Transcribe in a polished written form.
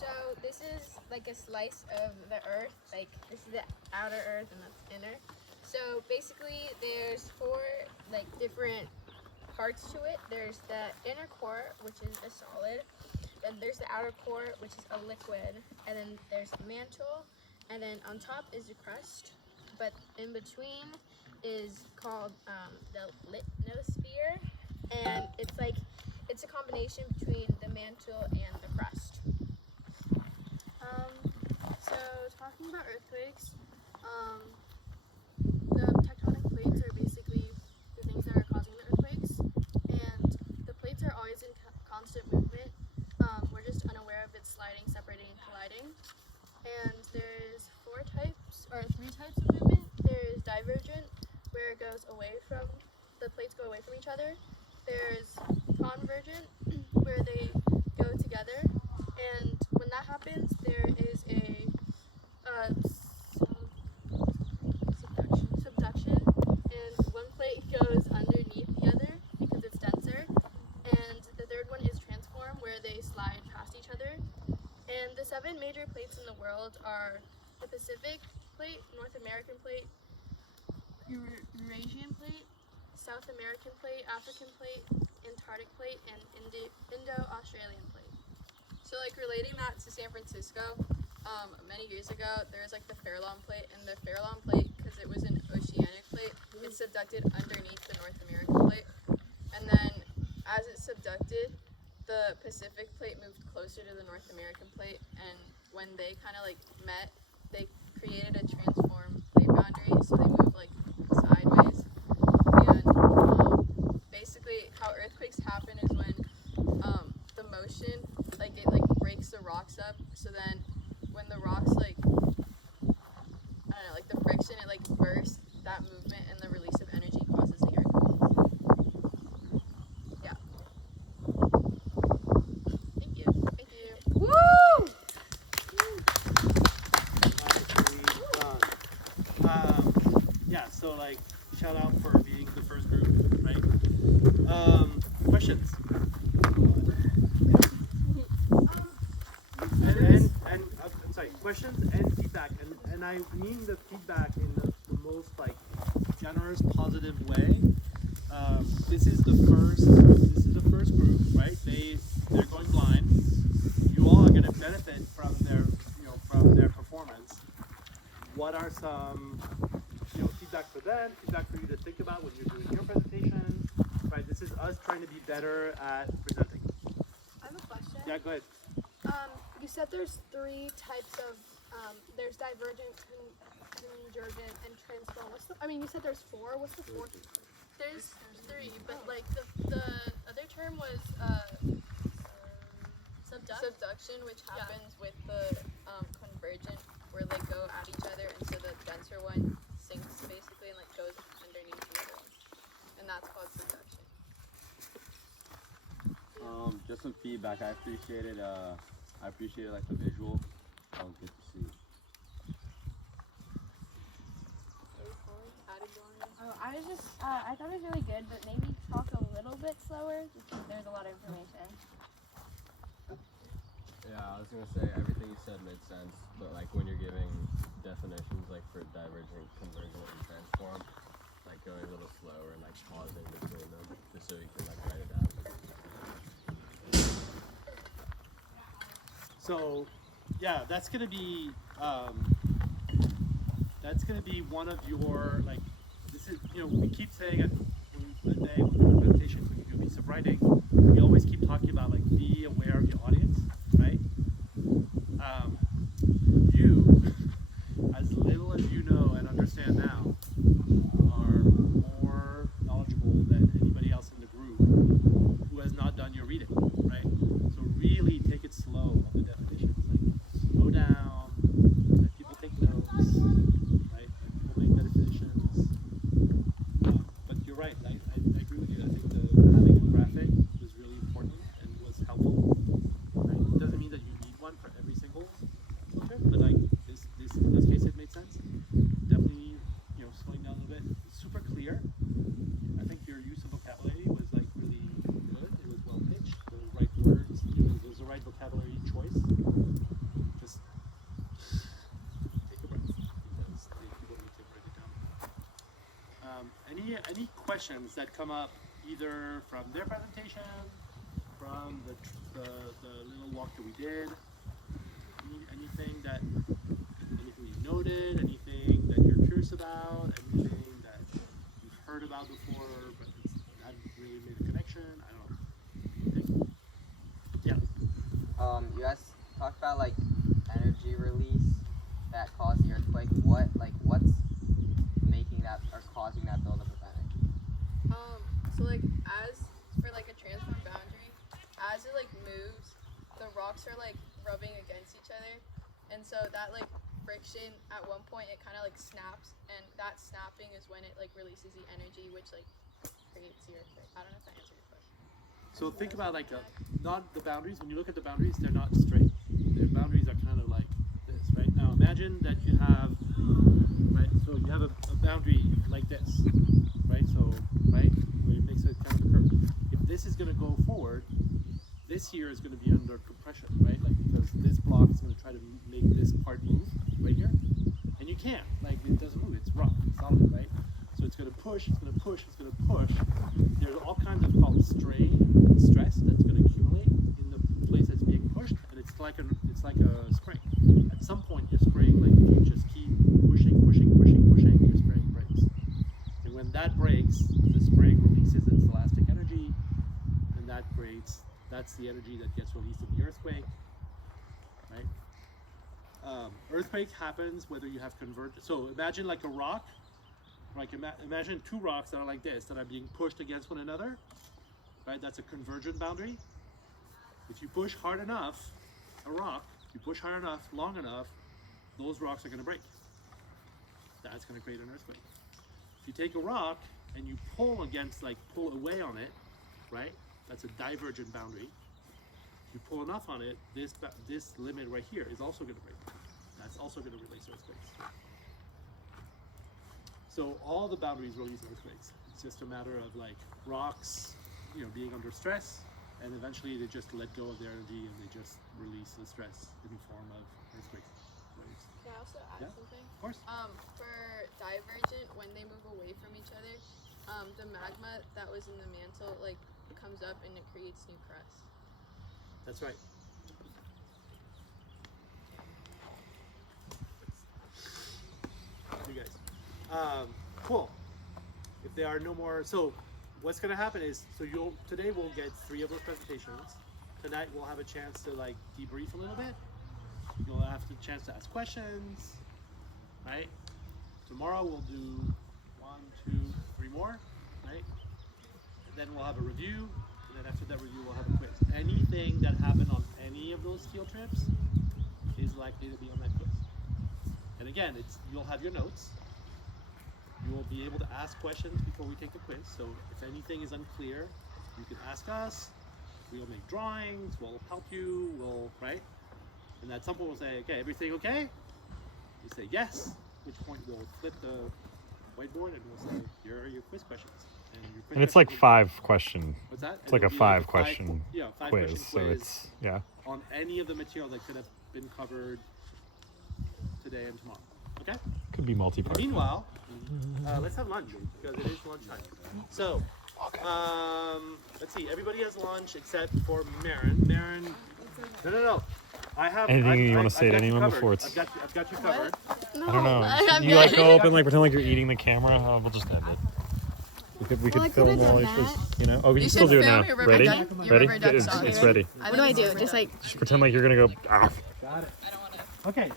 So this is like a slice of the earth. Like this is the outer earth and that's inner. So basically there's four like different parts to it. There's the inner core, which is a solid. Then there's the outer core, which is a liquid. And then there's the mantle. And then on top is the crust. But in between is called the lithosphere. And it's a combination between the mantle and the crust. So talking about earthquakes, the tectonic plates are basically the things that are causing the earthquakes, and the plates are always in constant movement. We're just unaware of it sliding, separating, and colliding. And there's three types of movement. There's divergent, where it goes away from, the plates go away from each other. There's convergent, where they go together. And when that happens, there is a subduction, and one plate goes underneath the other because it's denser. And the third one is transform, where they slide past each other. And the 7 major plates in the world are the Pacific plate, North American plate, Eurasian plate, South American plate, African plate, Antarctic plate, and Indo-Australian plate. So like relating that to San Francisco, many years ago there was like the Farallon plate, and the Farallon plate, because it was an oceanic plate, it subducted underneath the North American plate, and then as it subducted, the Pacific plate moved closer to the North American plate, and when they kind of like met, they created a transform plate boundary, so they moved like sideways. And basically how earthquakes happen is when the motion, like it like breaks the rocks up, so then when the rocks like, I don't know, like the friction, it like bursts that movement, and the release of energy causes the earthquake. Yeah. Thank you. Thank you. Woo! Yeah, so like shout out for being the first group, right? Questions? I'm sorry, questions and feedback, and I mean the feedback in the most like generous, positive way. This is the first group, right? They're going blind. You all are going to benefit from their performance. What are some feedback for them, feedback for you to think about when you're doing your presentation, right? This is us trying to be better at presenting. I have a question. Yeah, go ahead. You said there's 3 types of, there's divergent, convergent, and transform. You said there's 4. What's the 4th? There's 3, but like the other term was Subduction, which happens with the convergent, where they go at each other, and so the denser one sinks basically and like goes underneath the other one, and that's called subduction. Just some feedback. I appreciated like the visual. That was good to see. I thought it was really good, but maybe talk a little bit slower because there's a lot of information. Yeah, I was gonna say everything you said made sense, but like when you're giving definitions like for divergent, convergent, and transform, like going a little slower and like pausing between them just so you can like write it down. So, yeah, that's gonna be one of your like. This is we keep saying it when we do presentations, when you do a piece of writing, we always keep talking about like be aware of your audience, right? You, as little as you know and understand now, are more knowledgeable than anybody else in the group who has not done your reading, right? So really take it slow on the definitions. Like slow down, let people take notes, right? Let people make the definitions. But you're right. I agree with you. questions that come up either from their presentation, from the little walk that we did. Anything you noted, anything that you're curious about, anything that you've heard about before but hadn't really made a connection. I don't know. Anything? Yeah. You guys talked about like energy release that caused the earthquake. What's making that or causing that buildup of energy? So like as for like a transform boundary, as it like moves, the rocks are like rubbing against each other, and so that like friction at one point it kind of like snaps, and that snapping is when it like releases the energy, which like creates the earthquake. I don't know if that answered your question. So think about like not the boundaries. When you look at the boundaries, they're not straight. The boundaries are kind of like this, right? Now imagine that you have, right? So you have a boundary like this, right? So right, where it makes it kind of a curve. If this is going to go forward, this here is going to be under compression, right? Like because this block is going to try to make this part move right here, and you can't. Like it doesn't move. It's rock, it's solid, right? So it's going to push. It's going to push. It's going to push. There's all kinds of called strain and stress that's going to accumulate in the place that's being pushed, and it's like a spring. At some point, your spring, like if you just keep pushing, your spring breaks. And when that breaks, the spring releases its elastic energy, and that breaks. That's the energy that gets released in the earthquake, right? Earthquake happens whether you have convergence. So imagine like a rock, like imagine two rocks that are like this, that are being pushed against one another, right? That's a convergent boundary. If you push hard enough, a rock, you push hard enough, long enough, those rocks are going to break. That's going to create an earthquake. If you take a rock and you pull away on it, right? That's a divergent boundary. If you pull enough on it, this limit right here is also going to break. That's also going to release earthquakes. So all the boundaries release earthquakes. It's just a matter of like rocks, being under stress, and eventually they just let go of their energy and they just release the stress in the form of earthquake waves. Can I also add something? Of course. For divergent, when they move away from each other, the magma that was in the mantle like comes up and it creates new crust. That's right. You guys. Cool. If there are no more, so what's going to happen is, today we'll get 3 of those presentations. Tonight we'll have a chance to like debrief a little bit. You'll have the chance to ask questions, right? Tomorrow we'll do 1, 2, 3 more, right? And then we'll have a review, and then after that review we'll have a quiz. Anything that happened on any of those field trips is likely to be on that quiz. And again, you'll have your notes. You will be able to ask questions before we take the quiz. So if anything is unclear, you can ask us. We'll make drawings. We'll help you. Right? And at some point we'll say, okay, everything okay? You say yes. At which point we'll flip the whiteboard and we'll say, here are your quiz questions. And it's like 5 question. What's that? It's like a 5 question five quiz. question So quiz it's, yeah. on any of the material that could have been covered today and tomorrow. Okay? Could be multi-part. Meanwhile, let's have lunch because it is lunchtime. So, let's see. Everybody has lunch except for Marin. Marin, no. I have. Anything you want to I've say to got you anyone covered. before it's... I've got you covered. No, I don't know. I'm You like good. go up and like pretend like you're eating the camera. Oh, we'll just end it. We could film while it's just, Oh, we can still do it now. Ready? Ready? It's ready. What do I do? Just like Just pretend like you're gonna go. Ah. Got it. Okay.